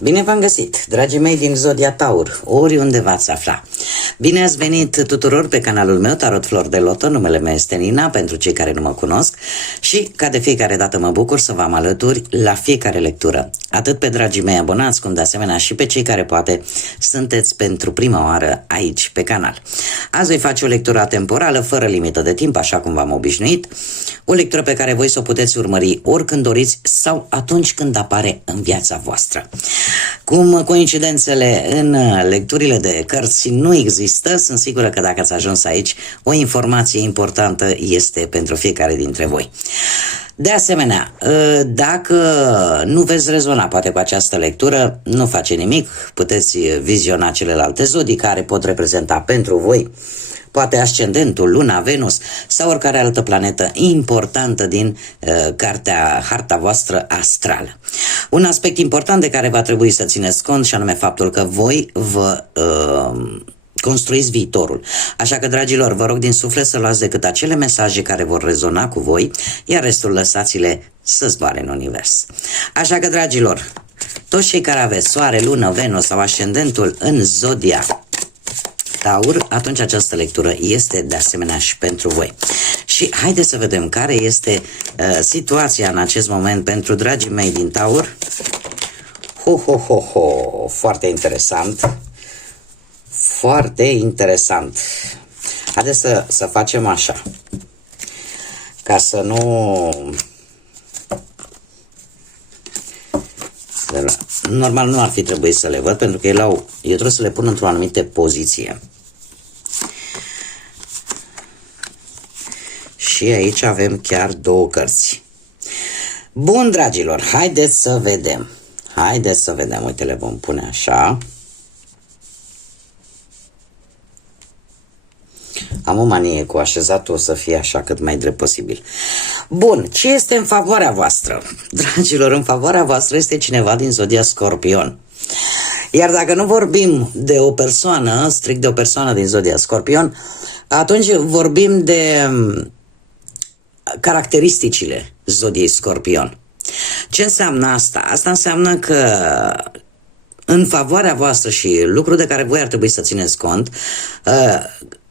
Bine v-am găsit, dragii mei din Zodia Taur, oriunde v-ați afla. Bine ați venit tuturor pe canalul meu Tarot Flor de Loto, numele meu este Nina, pentru cei care nu mă cunosc, și ca de fiecare dată mă bucur să vă am alături la fiecare lectură. Atât pe dragii mei abonați, cum de asemenea și pe cei care poate sunteți pentru prima oară aici pe canal. Azi voi face o lectură temporală, fără limită de timp, așa cum v-am obișnuit, o lectură pe care voi să o puteți urmări oricând doriți sau atunci când apare în viața voastră. Cum coincidențele în lecturile de cărți nu există, sunt sigură că dacă ați ajuns aici, o informație importantă este pentru fiecare dintre voi. De asemenea, dacă nu veți rezona poate cu această lectură, nu face nimic, puteți viziona celelalte zodii care pot reprezenta pentru voi poate ascendentul, luna, Venus sau oricare altă planetă importantă din cartea, harta voastră astrală. Un aspect important de care va trebui să țineți cont și anume faptul că voi vă construiți viitorul. Așa că, dragilor, vă rog din suflet să luați decât acele mesaje care vor rezona cu voi, iar restul lăsați-le să zboare în univers. Așa că, dragilor, toți cei care aveți soare, lună, Venus sau ascendentul în zodia Taur, atunci această lectură este de asemenea și pentru voi. Și haideți să vedem care este situația în acest moment pentru dragii mei din Taur. Foarte interesant. Foarte interesant. Haideți să facem așa, ca să nu... Normal nu ar fi trebuit să le văd, pentru că eu trebuie să le pun într-o anumită poziție. Și aici avem chiar două cărți. Bun, dragilor, haideți să vedem. Haideți să vedem, uite, le vom pune așa. Am o manie cu așezatul, o să fie așa cât mai drept posibil. Bun, ce este în favoarea voastră? Dragilor, în favoarea voastră este cineva din zodia Scorpion. Iar dacă nu vorbim de o persoană, strict de o persoană din zodia Scorpion, atunci vorbim de caracteristicile zodiei Scorpion. Ce înseamnă asta? Asta înseamnă că în favoarea voastră și lucru de care voi ar trebui să țineți cont,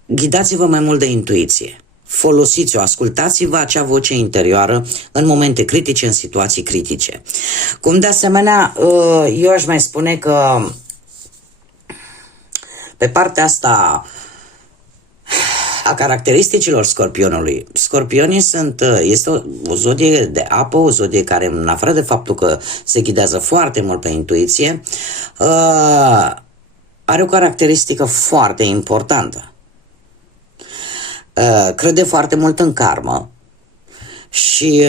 ghidați-vă mai mult de intuiție. Folosiți-o, ascultați-vă acea voce interioară în momente critice, în situații critice. Cum de asemenea, eu aș mai spune că pe partea asta a caracteristicilor Scorpionului, Scorpionii este o zodie de apă, o zodie care, în afară de faptul că se ghidează foarte mult pe intuiție, are o caracteristică foarte importantă. Crede foarte mult în karmă și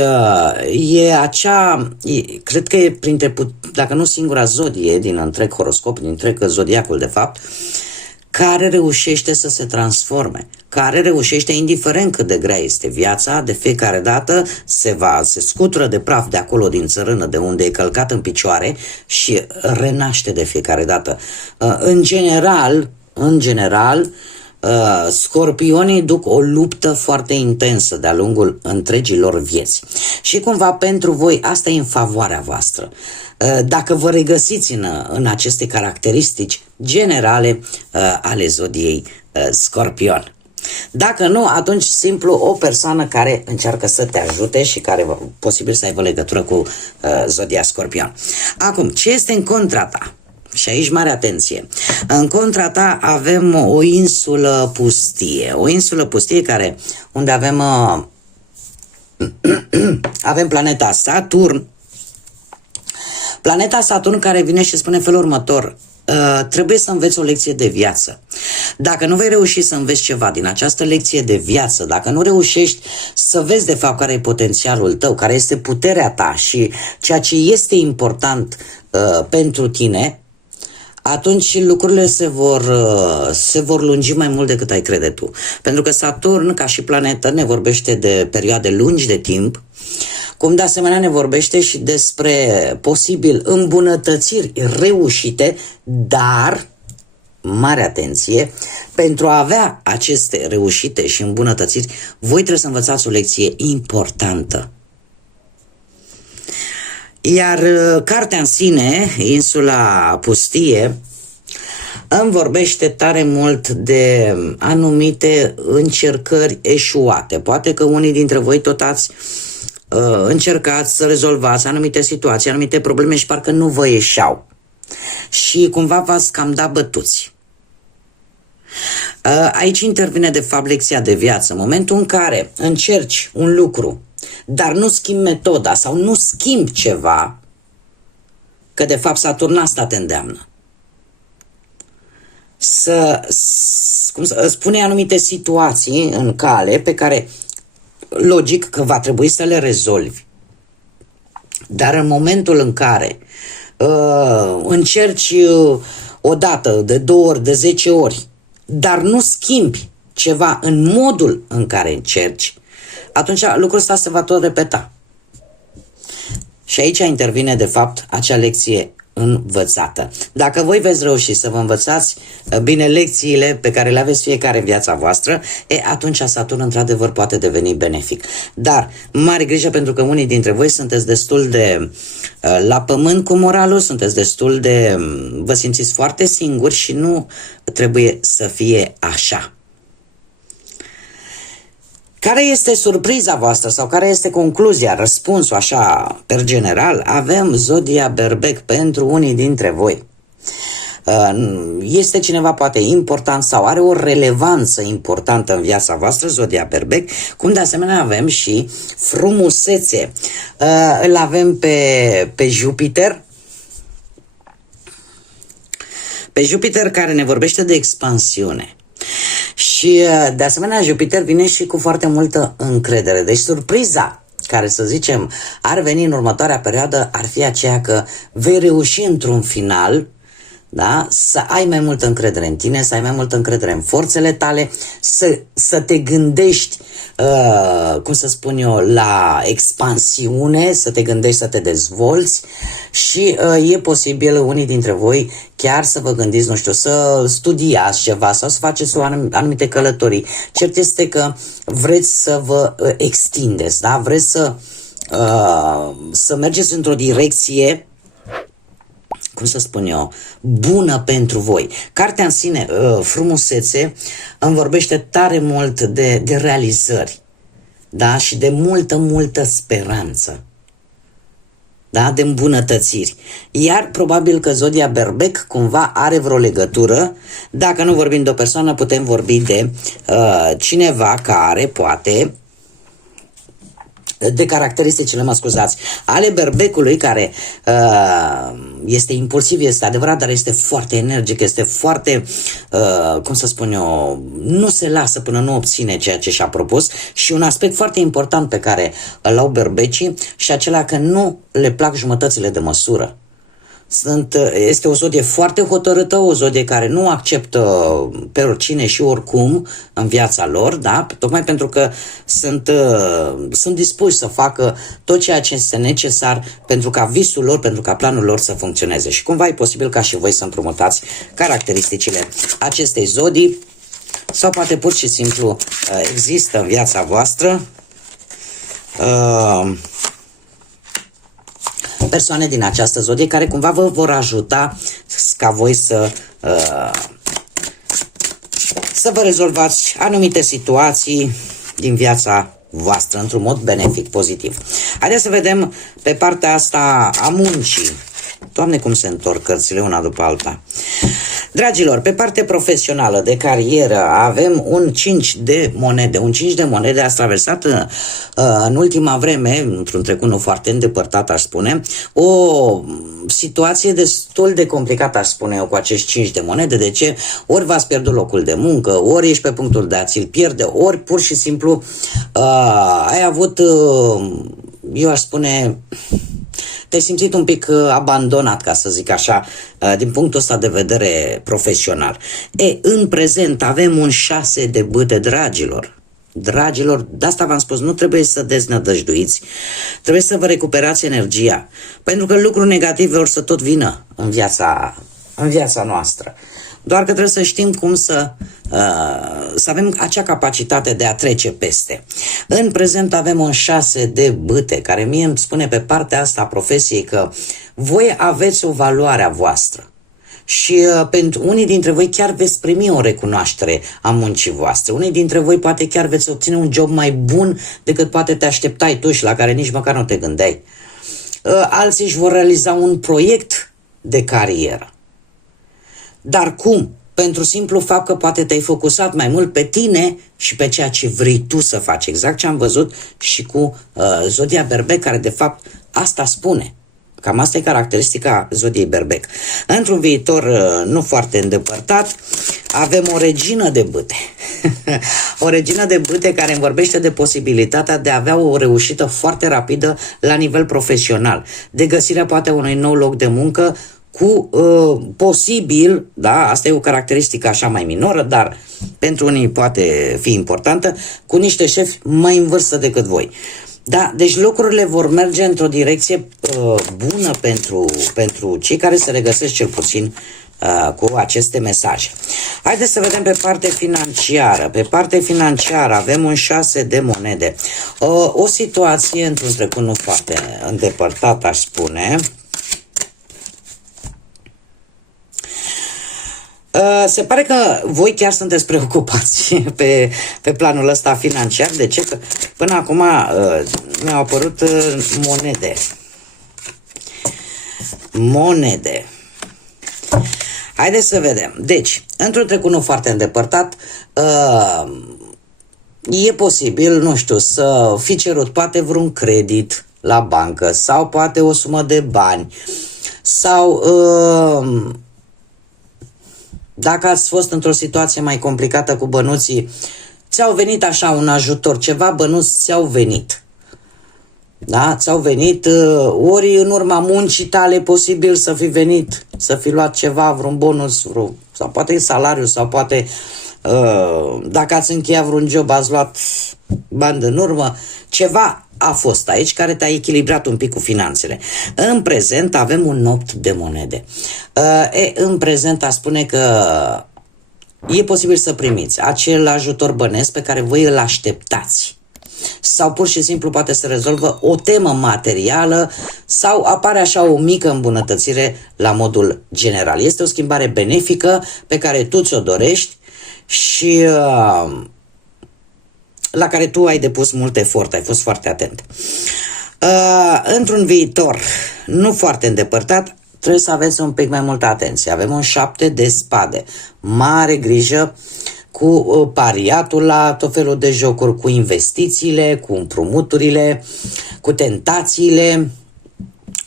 cred că e printre, dacă nu singura zodie din întreg horoscop, din întreg zodiacul de fapt, care reușește să se transforme, care reușește, indiferent cât de grea este viața, de fiecare dată se scutură de praf de acolo din țărână de unde e călcat în picioare și renaște de fiecare dată. În general, Scorpionii duc o luptă foarte intensă de-a lungul întregii lor vieți. Și cumva pentru voi asta e în favoarea voastră. Dacă vă regăsiți în aceste caracteristici generale ale zodiei Scorpion. Dacă nu, atunci simplu o persoană care încearcă să te ajute și care posibil să aibă legătură cu zodia Scorpion. Acum, ce este în contra ta? Și aici mare atenție. În contra ta avem o insulă pustie. O insulă pustie unde avem planeta Saturn. Planeta Saturn care vine și spune în felul următor: trebuie să înveți o lecție de viață. Dacă nu vei reuși să înveți ceva din această lecție de viață, dacă nu reușești să vezi de fapt care e potențialul tău, care este puterea ta și ceea ce este important pentru tine, atunci lucrurile se vor lungi mai mult decât ai crede tu. Pentru că Saturn, ca și planetă, ne vorbește de perioade lungi de timp, cum de asemenea ne vorbește și despre posibil îmbunătățiri reușite, dar, mare atenție, pentru a avea aceste reușite și îmbunătățiri, voi trebuie să învățați o lecție importantă. Iar cartea în sine, Insula Pustie, îmi vorbește tare mult de anumite încercări eșuate. Poate că unii dintre voi tot ați încercat să rezolvați anumite situații, anumite probleme și parcă nu vă ieșeau. Și cumva v-ați cam dat bătuți. Aici intervine de fapt lecția de viață. În momentul în care încerci un lucru, dar nu schimbi metoda sau nu schimbi ceva, că de fapt Saturn asta te îndeamnă. Îți pune anumite situații în cale pe care logic că va trebui să le rezolvi. Dar în momentul în care încerci o dată, de 2 ori, de 10 ori, dar nu schimbi ceva în modul în care încerci, atunci lucrul ăsta se va tot repeta. Și aici intervine de fapt acea lecție învățată. Dacă voi veți reuși să vă învățați bine lecțiile pe care le aveți fiecare în viața voastră, atunci Saturn într-adevăr poate deveni benefic. Dar mare grijă, pentru că unii dintre voi sunteți destul de la pământ cu moralul, sunteți destul de vă simțiți foarte singuri și nu trebuie să fie așa. Care este surpriza voastră sau care este concluzia, răspunsul așa per general? Avem Zodia Berbec pentru unii dintre voi. Este cineva poate important sau are o relevanță importantă în viața voastră, Zodia Berbec, cum de asemenea avem și frumusețe. Îl avem pe Jupiter. Pe Jupiter, care ne vorbește de expansiune. Și de asemenea Jupiter vine și cu foarte multă încredere. Deci surpriza care, să zicem, ar veni în următoarea perioadă ar fi aceea că vei reuși într-un final, da, să ai mai multă încredere în tine, să ai mai multă încredere în forțele tale, să te gândești, cum să spun eu, la expansiune, să te gândești să te dezvolți și e posibil unii dintre voi chiar să vă gândiți, nu știu, să studiați ceva sau să faceți anumite călătorii. Cert este că vreți să vă extindeți, da? Vreți să mergeți într-o direcție, cum să spun eu, bună pentru voi. Cartea în sine, frumusețe, îmi vorbește tare mult de realizări, da? Și de multă speranță, da? De îmbunătățiri. Iar probabil că Zodia Berbec cumva are vreo legătură. Dacă nu vorbim de o persoană, putem vorbi de cineva care poate, de caracteristicile, mă scuzați, ale berbecului, care este impulsiv, este adevărat, dar este foarte energic, este foarte, cum să spun eu, nu se lasă până nu obține ceea ce și-a propus. Și un aspect foarte important pe care îl au berbecii și acela că nu le plac jumătățile de măsură. Este o zodie foarte hotărâtă, o zodie care nu acceptă pe oricine și oricum în viața lor, da? Tocmai pentru că sunt dispuși să facă tot ceea ce este necesar pentru ca visul lor, pentru ca planul lor să funcționeze. Și cumva e posibil ca și voi să împrumutați caracteristicile acestei zodii, sau poate pur și simplu există în viața voastră persoane din această zodie care cumva vă vor ajuta ca voi să vă rezolvați anumite situații din viața voastră într-un mod benefic, pozitiv. Haideți să vedem pe partea asta a muncii. Doamne, cum se întorc cărțile una după alta. Dragilor, pe partea profesională de carieră avem un 5 de monede. Un 5 de monede a traversat în ultima vreme, într-un trecut nu foarte îndepărtat, aș spune, o situație destul de complicată, aș spune eu, cu acești 5 de monede. De ce? Ori v-ați pierdut locul de muncă, ori ești pe punctul de a ți-l pierde, ori pur și simplu ai avut, eu aș spune, te-ai simțit un pic abandonat, ca să zic așa, din punctul ăsta de vedere profesional. În prezent avem un 6 de bâte, dragilor. Dragilor, de asta v-am spus, nu trebuie să deznădăjduiți, trebuie să vă recuperați energia, pentru că lucruri negative or să tot vină în viața noastră. doar că trebuie să știm cum să avem acea capacitate de a trece peste. În prezent avem un 6 de bâte, care mie îmi spune pe partea asta a profesiei că voi aveți o valoare a voastră. Și pentru unii dintre voi chiar veți primi o recunoaștere a muncii voastre. Unii dintre voi poate chiar veți obține un job mai bun decât poate te așteptai tu și la care nici măcar nu te gândeai. Alții își vor realiza un proiect de carieră. Dar cum? Pentru simplu fapt că poate te-ai focusat mai mult pe tine și pe ceea ce vrei tu să faci. Exact ce am văzut și cu Zodia Berbec, care de fapt asta spune. Cam asta e caracteristica Zodiei Berbec. Într-un viitor nu foarte îndepărtat, avem o regină de bâte. O regină de bâte care îmi vorbește de posibilitatea de a avea o reușită foarte rapidă la nivel profesional. De găsirea poate unui nou loc de muncă cu posibil, da, asta e o caracteristică așa mai minoră, dar pentru unii poate fi importantă, cu niște șefi mai în vârstă decât voi. Da, deci lucrurile vor merge într-o direcție bună pentru cei care se regăsesc cel puțin cu aceste mesaje. Haideți să vedem pe partea financiară. Pe partea financiară avem un 6 de monede. O situație într-un trecut nu foarte îndepărtat, aș spune. Se pare că voi chiar sunteți preocupați pe planul ăsta financiar. De ce? Că până acum mi-au apărut monede. Monede. Haideți să vedem. Deci, într-un trecut nu foarte îndepărtat, e posibil, nu știu, să fi cerut poate vreun credit la bancă sau poate o sumă de bani sau... Dacă ați fost într-o situație mai complicată cu bănuții, ți-au venit așa un ajutor, ceva bănuți ți-au venit. Da? Ți-au venit, ori în urma muncii tale posibil să fi venit, să fi luat ceva, vreun bonus, sau poate salariu, sau poate dacă ați încheiat vreun job, ați luat bani în urmă, ceva a fost aici care te-a echilibrat un pic cu finanțele. În prezent avem un 8 de monede. În prezent a spune că e posibil să primiți acel ajutor bănesc pe care voi îl așteptați. Sau pur și simplu poate să rezolvă o temă materială sau apare așa o mică îmbunătățire la modul general. Este o schimbare benefică pe care tu ți-o dorești și... la care tu ai depus mult efort, ai fost foarte atent. Într-un viitor nu foarte îndepărtat, trebuie să aveți un pic mai multă atenție. Avem un 7 de spade. Mare grijă cu pariatul la tot felul de jocuri, cu investițiile, cu împrumuturile, cu tentațiile.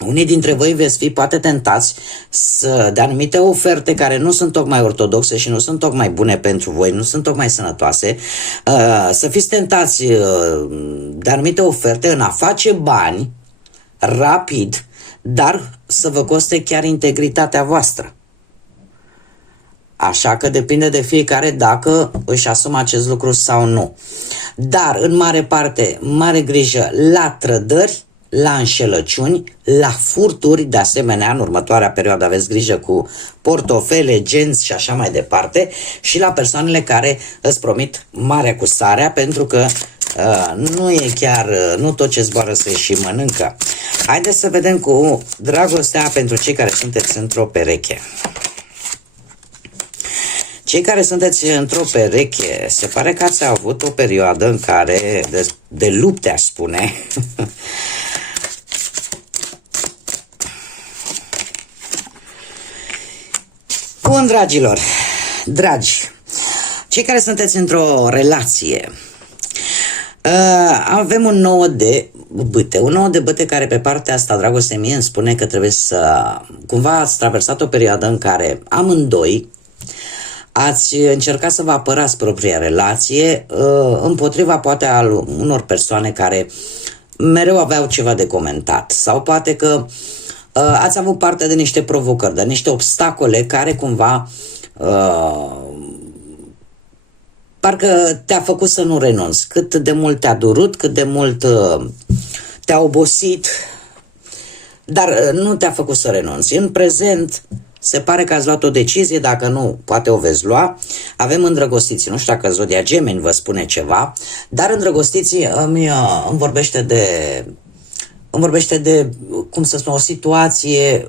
Unii dintre voi veți fi poate tentați de anumite oferte care nu sunt tocmai ortodoxe și nu sunt tocmai bune pentru voi, nu sunt tocmai sănătoase, să fiți tentați de anumite oferte în a face bani rapid, dar să vă coste chiar integritatea voastră. Așa că depinde de fiecare dacă își asumă acest lucru sau nu. Dar, în mare parte, mare grijă la trădări, la înșelăciuni, la furturi, de asemenea, în următoarea perioadă aveți grijă cu portofele, genți și așa mai departe, și la persoanele care îți promit marea cu sarea, pentru că nu e chiar, nu tot ce zboară se și mănâncă. Haideți să vedem cu dragostea pentru cei care sunteți într-o pereche. Cei care sunteți într-o pereche, se pare că ați avut o perioadă în care, de lupte aș spune, bun, dragilor, dragi, cei care sunteți într-o relație, avem un 9 de bâte. Un 9 de bâte care pe partea asta, dragoste mie, îmi spune că trebuie să... Cumva ați traversat o perioadă în care amândoi ați încercat să vă apărați propria relație împotriva poate al unor persoane care mereu aveau ceva de comentat. Sau poate că ați avut parte de niște provocări, de niște obstacole care cumva parcă te-a făcut să nu renunți. Cât de mult te-a durut, cât de mult te-a obosit, dar nu te-a făcut să renunți. În prezent Se pare că ați luat o decizie, dacă nu, poate o veți lua. Avem îndrăgostiții, nu știu dacă zodia Gemeni vă spune ceva, dar îndrăgostiții îmi vorbește de, cum să spun, o situație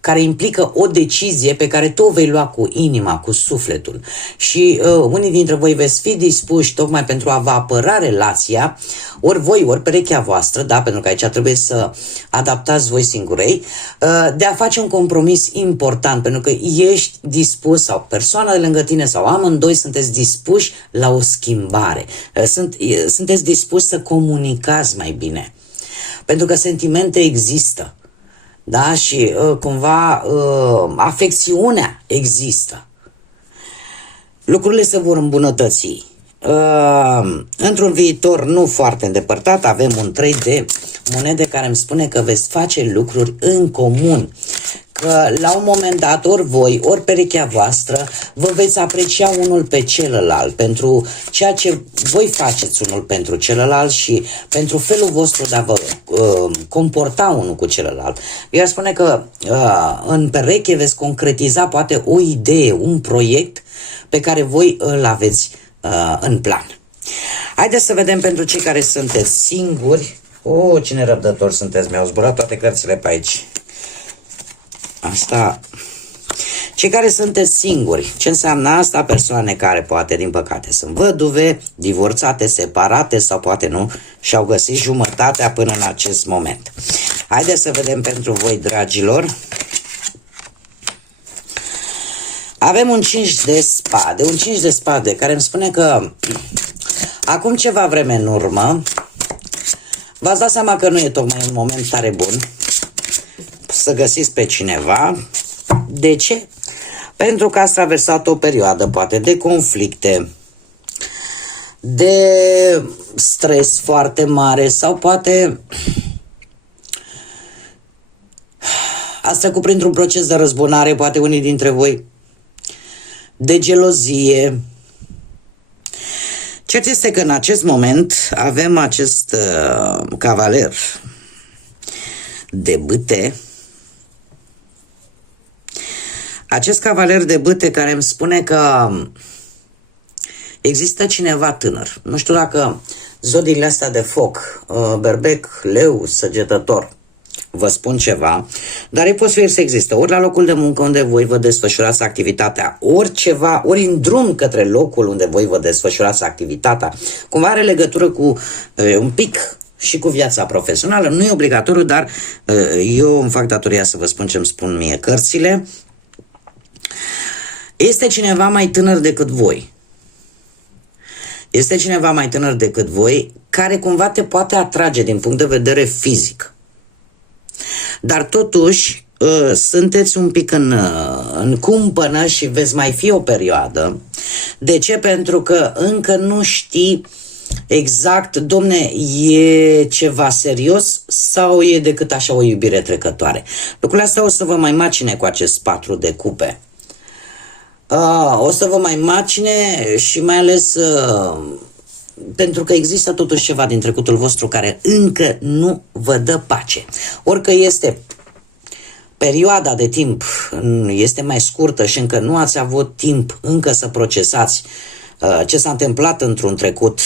care implică o decizie pe care tu o vei lua cu inima, cu sufletul. Și unii dintre voi veți fi dispuși tocmai pentru a vă apăra relația, ori voi, ori perechea voastră, da, pentru că aici trebuie să adaptați voi singurei, de a face un compromis important, pentru că ești dispus, sau persoana de lângă tine, sau amândoi sunteți dispuși la o schimbare. Sunteți dispuși să comunicați mai bine. Pentru că sentimente există. Da? Și cumva afecțiunea există. Lucrurile se vor îmbunătăți. Într-un viitor nu foarte îndepărtat avem un 3 de monede care îmi spune că veți face lucruri în comun. Că la un moment dat ori voi, ori perechea voastră vă veți aprecia unul pe celălalt pentru ceea ce voi faceți unul pentru celălalt și pentru felul vostru de a vă comporta unul cu celălalt. Eu aș spune că în pereche veți concretiza poate o idee, un proiect pe care voi îl aveți în plan. Haideți să vedem pentru cei care sunteți singuri. Ce nerăbdători sunteți, mi-au zburat toate cărțile pe aici. Asta, cei care sunteți singuri, ce înseamnă asta? Persoane care poate, din păcate, sunt văduve, divorțate, separate sau poate nu și-au găsit jumătatea până în acest moment. Haideți să vedem pentru voi, dragilor. Avem un 5 de spade, care îmi spune că acum ceva vreme în urmă v-ați dat seama că nu e tocmai un moment tare bun să găsiți pe cineva. De ce? Pentru că ați traversat o perioadă poate de conflicte, de stres foarte mare sau poate ați trecut printr-un proces de răzbunare, poate unii dintre voi, de gelozie. Cert este că în acest moment avem acest cavaler de bâte. Acest cavaler de bâte care îmi spune că există cineva tânăr. Nu știu dacă zodiile astea de foc, berbec, leu, săgetător, vă spun ceva, dar e posibil să existe ori la locul de muncă unde voi vă desfășurați activitatea, ori ceva, ori în drum către locul unde voi vă desfășurați activitatea. Cumva are legătură cu un pic și cu viața profesională. Nu e obligatoriu, dar eu îmi fac datoria să vă spun ce îmi spun mie cărțile. Este cineva mai tânăr decât voi. Este cineva mai tânăr decât voi care cumva te poate atrage din punct de vedere fizic. Dar totuși sunteți un pic în cumpănă și veți mai fi o perioadă. De ce? Pentru că încă nu știi exact, domne, e ceva serios sau e decât așa o iubire trecătoare. Lucrurile astea o să vă mai macine cu acest 4 de cupe. O să vă mai macine și mai ales pentru că există totuși ceva din trecutul vostru care încă nu vă dă pace. Orică este perioada de timp este mai scurtă și încă nu ați avut timp încă să procesați ce s-a întâmplat într-un trecut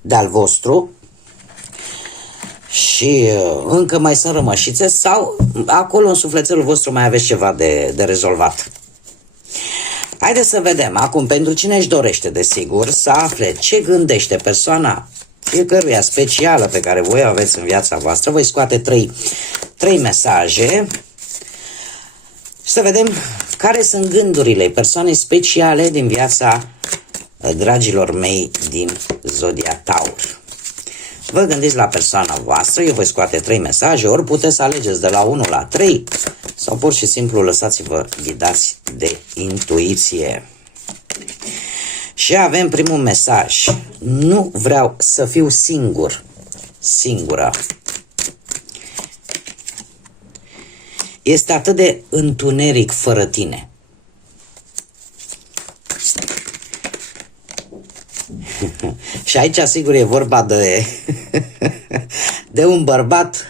de-al vostru și încă mai sunt rămășițe sau acolo în sufletelul vostru mai aveți ceva de rezolvat. Haideți să vedem acum pentru cine își dorește, desigur, să afle ce gândește persoana fiecăruia specială pe care voi o aveți în viața voastră. Voi scoate trei mesaje și să vedem care sunt gândurile persoanei speciale din viața dragilor mei din zodia Taur. Vă gândiți la persoana voastră, eu voi scoate 3 mesaje, ori puteți să alegeți de la 1 la 3 sau pur și simplu lăsați-vă ghidați de intuiție. Și avem primul mesaj. Nu vreau să fiu singură. Este atât de întuneric fără tine. Și aici, sigur, e vorba de un bărbat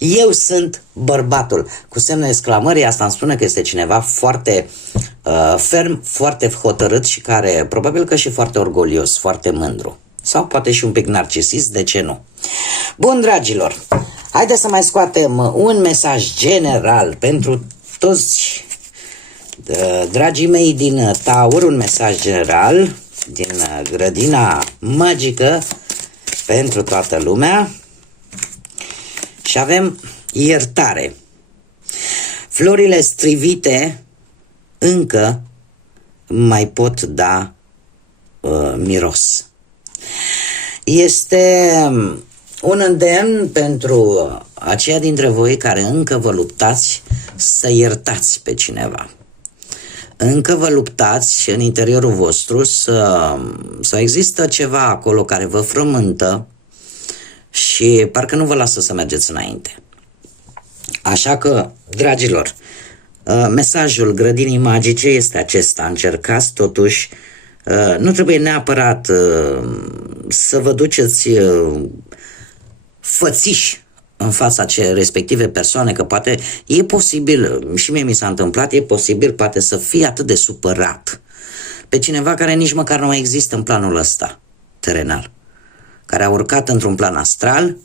Eu sunt bărbatul. Cu semnul exclamării, asta îmi spune că este cineva foarte ferm, foarte hotărât și care probabil că și foarte orgolios, foarte mândru. Sau poate și un pic narcisist, de ce nu? Bun, dragilor, haideți să mai scoatem un mesaj general pentru toți dragii mei din Taur, un mesaj general din grădina magică pentru toată lumea. Și avem iertare. Florile strivite încă mai pot da miros. Este un îndemn pentru aceia dintre voi care încă vă luptați să iertați pe cineva. Încă vă luptați în interiorul vostru să există ceva acolo care vă frământă și parcă nu vă lasă să mergeți înainte. Așa că, dragilor, mesajul grădinii magice este acesta. Încercați totuși, nu trebuie neapărat să vă duceți fățiși în fața respective persoane, că poate e posibil, și mie mi s-a întâmplat, e posibil poate să fie atât de supărat pe cineva care nici măcar nu mai există în planul ăsta terenal, care a urcat într-un plan astral,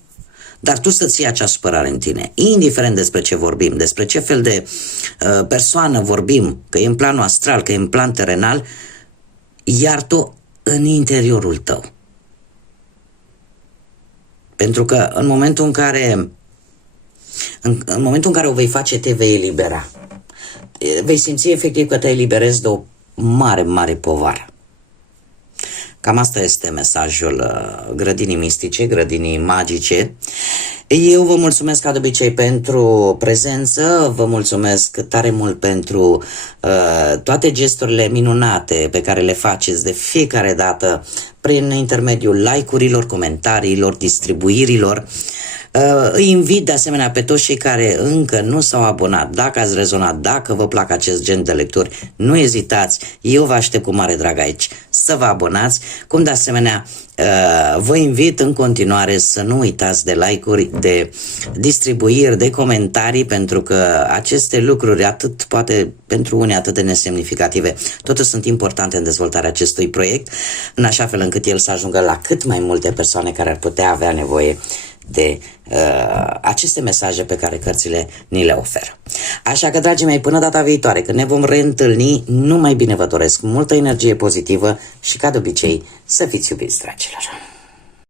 dar tu să ții acea supărare în tine, indiferent despre ce vorbim, despre ce fel de persoană vorbim, că e în planul astral, că e în plan terenal, iartă-o în interiorul tău. Pentru că în momentul în care o vei face, te vei elibera. Vei simți efectiv că te eliberezi de o mare, mare povară. Cam asta este mesajul grădinii mistice, grădinii magice. Eu vă mulțumesc ca de obicei pentru prezență, vă mulțumesc tare mult pentru toate gesturile minunate pe care le faceți de fiecare dată prin intermediul like-urilor, comentariilor, distribuirilor. Îi invit de asemenea pe toți cei care încă nu s-au abonat, dacă ați rezonat, dacă vă plac acest gen de lecturi, nu ezitați, eu vă aștept cu mare drag aici să vă abonați, cum de asemenea vă invit în continuare să nu uitați de like-uri, de distribuiri, de comentarii, pentru că aceste lucruri, atât poate pentru unii atât de nesemnificative, totuși sunt importante în dezvoltarea acestui proiect, în așa fel încât el să ajungă la cât mai multe persoane care ar putea avea nevoie de aceste mesaje pe care cărțile ni le oferă. Așa că, dragii mei, până data viitoare, când ne vom reîntâlni, numai bine vă doresc multă energie pozitivă și, ca de obicei, să fiți iubiți, dragilor.